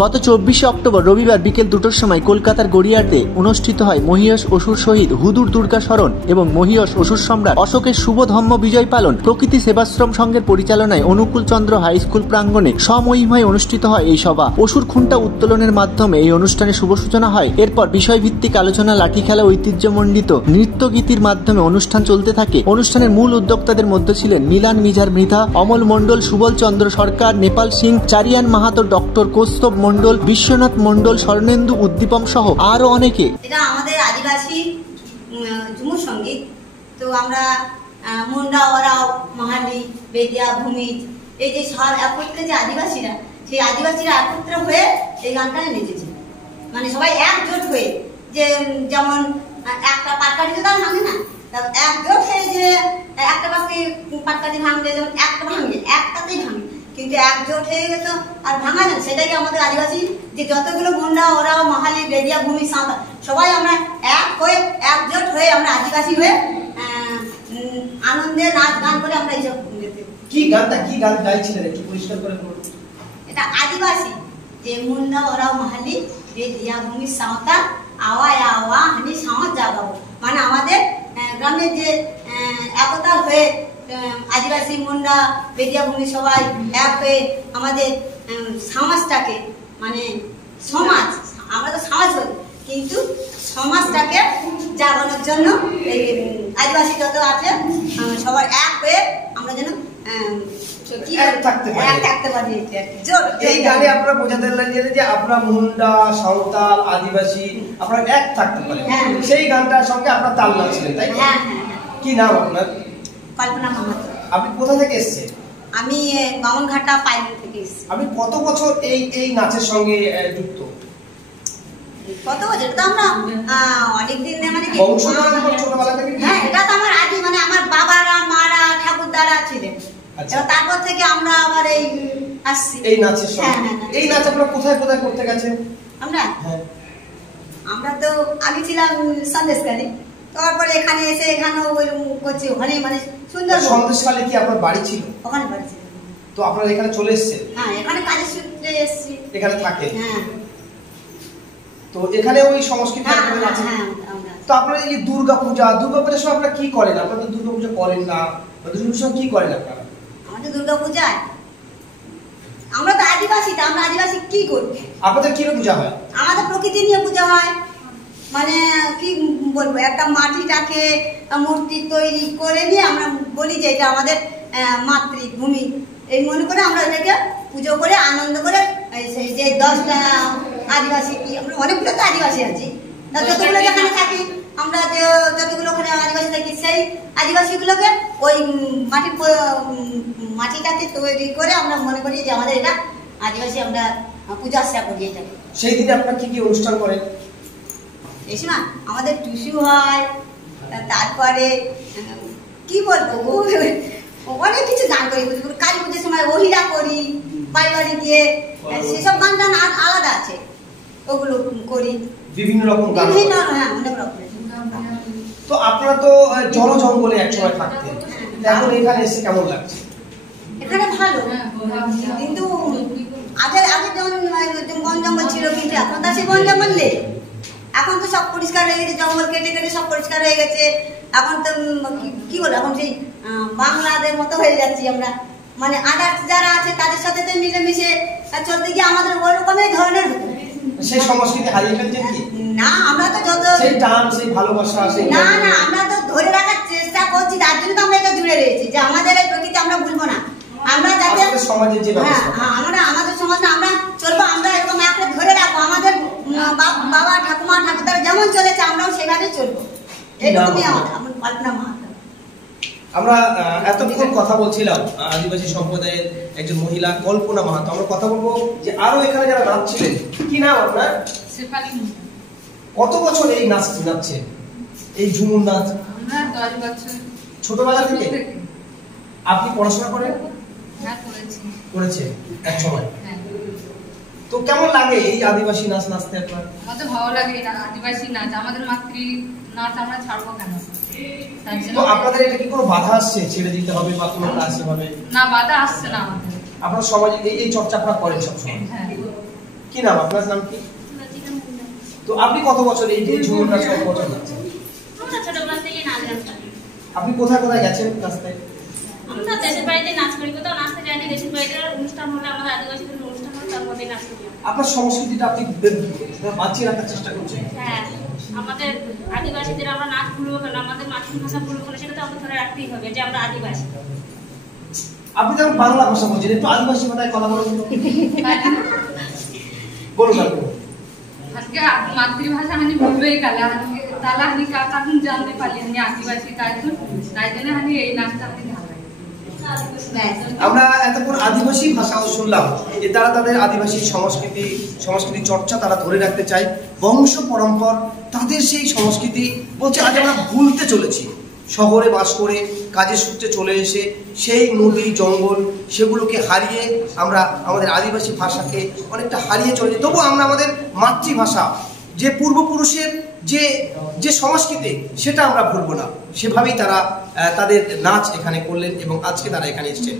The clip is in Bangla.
গত 24শে অক্টোবর রবিবার বিকেল 2টোর সময় কলকাতার গড়িয়াহাটে অনুষ্ঠিত হয় মহীয়স অসুর শহীদ হুদুর দুর্গা স্মরণ এবং মহীয়স অসুর সম্রাট অশোকের শুভ ধম্ম বিজয় পালন প্রকৃতি সেবাশ্রম সংঘের পরিচালনায় অনুকূল চন্দ্র হাই স্কুল প্রাঙ্গণে সমহিমায় অনুষ্ঠিত হয় এই সভা। অসুর খুন্টা উত্তোলনের মাধ্যমে এই অনুষ্ঠানের শুভ সূচনা হয়। এরপর বিষয়ভিত্তিক আলোচনা, লাঠি খেলা, ঐতিহ্যমণ্ডিত নৃত্যগীতির মাধ্যমে অনুষ্ঠান চলতে থাকে। অনুষ্ঠানের মূল উদ্যোক্তাদের মধ্যে ছিলেন মিলান মিঝার মৃধা, অমল মণ্ডল, সুবল চন্দ্র সরকার, নেপাল সিং, চারিয়ান মাহাতো, ডক্টর কৌস্তব মণ্ডল, বিশ্বনাথ মণ্ডল, স্বর্ণেন্দু উদ্দীপম সহ আরো অনেকে। এটা আমাদের আদিবাসী ঝুমুর সঙ্গীত। তো আমরা মুন্ডা, ওরাও, মাহালি, বেদিয়া, ভূমিজ, এই যে সব একত্রে যে আদিবাসীরা, সেই আদিবাসীরা একত্র হয়ে এই গানটা নেচেছে। মানে সবাই একজোট হয়ে, যে যেমন একটা পাটকাঠি তো তার ভাঙে না, একজোট হয়ে যে একটা পাটকাঠি ভাঙলে যেমন একটা ভাঙে, একটাতেই ভাঙে, কিন্তু একজোট হয়ে গেছে আর ভাঙা যায়। সেটাই আমাদের আদিবাসী, যে যতগুলো মুন্ডা, ওরাও, মাহালি, বেদিয়া, ভূমি, সাঁওতাল সবাই আমরা এক হয়ে একজোট হয়ে আমরা আদিবাসী হয়ে আনন্দে নাচ গান করে আমরা এইসব কি গান গাইছিলেন একটু পরিষ্কার করে বলুন। এটা আদিবাসী, যে মুন্ডা, ওরাও, মাহালি, বেদিয়া, ভূমি, সাঁওতাল আওয়া আওয়া হানি সাঁওয়া জাগাবো। মানে আমাদের গ্রামের যে একতা হয়ে আদিবাসী, মুন্ডা, বেদিয়া, ভূমি সবাই এক হয়ে আমাদের সমাজটাকে, মানে সমাজ, আমরা তো সমাজ বলি, কিন্তু সমাজটাকে জাগানোর জন্য এই আদিবাসী যত আছে সবার এক হয়ে আমরা যেন থাকতে পারি। এই গানে আপনারা বোঝাতে লাগলেন যে আপনারা মুন্ডা, সাঁওতাল, আদিবাসী আপনারা এক থাকতে পারেন। সেই গানটার সঙ্গে আপনারা তাল নাচছিলেন, তাই না? কি নাম আপনার? কল্পনা মাহাতো। আপনি কোথা থেকে এসেছেন? আমি বামনঘাটা পাইলন থেকে এসেছি। আপনি কত বছর এই নাচের সঙ্গে যুক্ত? কত বছর? তো আমরা অনেকদিন, মানে ছোটবেলা থেকে। হ্যাঁ, এটা তো আমার আগে, মানে আমার বাবারা, মারা, ঠাকুরদারা ছিলেন। তারপর থেকে আমরা আবার এই আসছি এই নাচের সঙ্গে। এই নাচ আপনারা কোথায় কোথায় করতে গেছেন? আমরা তো আগে ছিলাম সন্দেশখালী, তারপরে এখানে এসে এখানেও করছি, ওখানে মানে সুন্দর। সন্দেশখালী কি আপনার বাড়ি ছিল? ওখানে বাড়ি ছিল। তো আপনারা এখানে চলে এসেছেন? হ্যাঁ, এখানে কাজের সূত্রে এসেছি। এখানে থাকে? হ্যাঁ। তো এখানে ওই সংস্কৃতি আপনাদের আছে? তো আপনারা এই দুর্গাপূজার সময় আপনারা কি করেন? আপনারা তো দুর্গাপূজা করেন না, দুর্গাপূজার সময় কি করেন আপনারা? আমাদের দুর্গাপূজায় আমরা তো আদিবাসী, আমরা আদিবাসী কি করি? আপনাদের কি পূজা হয়? আমাদের প্রকৃতি নিয়ে পূজা হয়। মানে কি বলবো, একটা মাটিটাকে মূর্তি তৈরি করে নিয়ে আমরা বলি যে এটা আমাদের মাতৃভূমি, এই মনে করে আমরা এটাকে পুজো করে আনন্দ করে সেই যে 10টা আদিবাসী, আমরা অনেকগুলো তো আদিবাসী আছি, যতগুলো যেখানে থাকি আমরা, যতগুলো ওখানে আদিবাসী থাকি, সেই আদিবাসীগুলোকে ওই মাটিটাকে তৈরি করে আমরা মনে করি যে আমাদের এটা আদিবাসী, আমরা পূজা আশ্রা করি। এটা সেই দিনে আপনারা কি কি অনুষ্ঠান করেন? এই সময় আমাদের টুসু হয়, তারপরে কি বলবো, অনেক কিছু গান করি। কালী পুজোর সময় ওহিরা করি, বাড়ি বাড়ি গিয়ে সেসব গান টান আলাদা আছে, ওগুলো করি। বিভিন্ন রকম গান? হ্যাঁ, অনেক রকম। তো আপনারা তো জল জঙ্গলে একসময় থাকতেন, এখন এখানে এসে কেমন লাগছে? এখানে ভালো, কিন্তু আগে যেমন বন জঙ্গল ছিল, কিন্তু এখন তো সে বন জঙ্গল নেই। এখন তো সব পরিষ্কার হয়ে গেছে, জঙ্গল কেটে কেটে সব পরিষ্কার হয়ে গেছে। এখন তো কি বলবো, এখন সেই বাংলাদের মতো হয়ে যাচ্ছি আমরা, মানে আদার্স যারা আছে তাদের সাথে তো মিলেমিশে চলতে গিয়ে আমাদের ওই রকমের ধরনের হতো। সেই সংস্কৃতি হারিয়ে ফেলছেন কি? না, আমরা তো যত সেই টান, সেই ভালোবাসা, সেই না, আমরা তো ধরে রাখার চেষ্টা করছি, তার জন্য তো আমরা এটা জুড়ে রয়েছি যে আমাদের এই প্রকৃতি আমরা ভুলবো না। আমরা যাতে সমাজের যে আমাদের সমাজটা আমরা চলবো, আমরা এরকম একটা ধরে রাখবো, আমাদের বাবা, ঠাকুমা, ঠাকুরদারা যেমন চলেছে আমরাও সেভাবে চলবো। এরকমই আমার কল্পনা মাহাতো। আমরা এতক্ষণ কথা বলছিলাম আদিবাসী সম্প্রদায়ের একজন মহিলা কল্পনা মাহাতো। আমরা কথা বলবো যে আরো এখানে যারা নাচছিলেন। কি নাম আপনার? কত বছর এই নাচ নাচছেন, এই ঝুমুর নাচ? 10 বছর। ছোটবেলা থেকে? আপনি পড়াশোনা করেন? হ্যাঁ, করেছেন এক সময়। তো কেমন লাগে এই আদিবাসী নাচ নাচতে আপনার? আমাদের ভালো লাগে আদিবাসী নাচ, আমাদের মাতৃ নাচ আমরা ছাড়বো কেন? তো আপনাদের এটা কি কোনো বাধা আসছে, ছেড়ে দিতে হবে বা কোনো আসতে হবে? না, বাধা আসছে না আমাদের। আপনারা সমাজে এই চর্চা আপনারা করেন সবসময়? হ্যাঁ। কি নাম আপনার নাম কি? তো আপনি কত বছর এই যে ঝুমুর নাচ কত বছর নাচছেন? আমরা ছোটবেলা থেকে নাচ গান করি। আপনি কোথায় কোথায় গেছেন নাচতে? আমরা দেশের বাড়িতে নাচ করি, কোথাও নাচতে যাইনি। দেশের বাড়িতে অনুষ্ঠান হলে আমাদের আদিবাসীদের অনুষ্ঠান হয়, তার মধ্যে নাচ করি। আপনার সংস্কৃতিটা আপনি বাঁচিয়ে রাখার চেষ্টা করছেন? হ্যাঁ, আমাদের আদিবাসীদের আমরা নাচ ভুলবো কেন, আমাদের মাতৃভাষা ভুলবো কেন, সেটা তো আমাদের ধরে রাখতেই হবে যে আমরা আদিবাসী। আপনি তো বাংলা ভাষা বলছেন, একটু আদিবাসী ভাষায় কথা বলুন তো। বলুন আপনি। আজকে মাতৃভাষা হানি ভুলবেই কালে তালা হানি কাকুন জানতে পারলি হানি আদিবাসী তাই জন্য হানি এই নাচটা হানি ভালো লাগে। আমরা এতক্ষণ আদিবাসী ভাষাও শুনলাম যে তারা তাদের আদিবাসী সংস্কৃতি চর্চা তারা ধরে রাখতে চায়, বংশ পরম্পর তাদের সেই সংস্কৃতি বলছে আজ আমরা ভুলতে চলেছি। শহরে বাস করে কাজের সূত্রে চলে এসে সেই নদী জঙ্গল সেগুলোকে হারিয়ে আমরা আমাদের আদিবাসী ভাষাকে অনেকটা হারিয়ে চলেছি। তবু আমরা আমাদের মাতৃভাষা যে পূর্বপুরুষের যে সংস্কৃতি সেটা আমরা ভুলবো না। সেভাবেই তারা তাদের নাচ এখানে করলেন এবং আজকে তারা এখানে এসেছেন।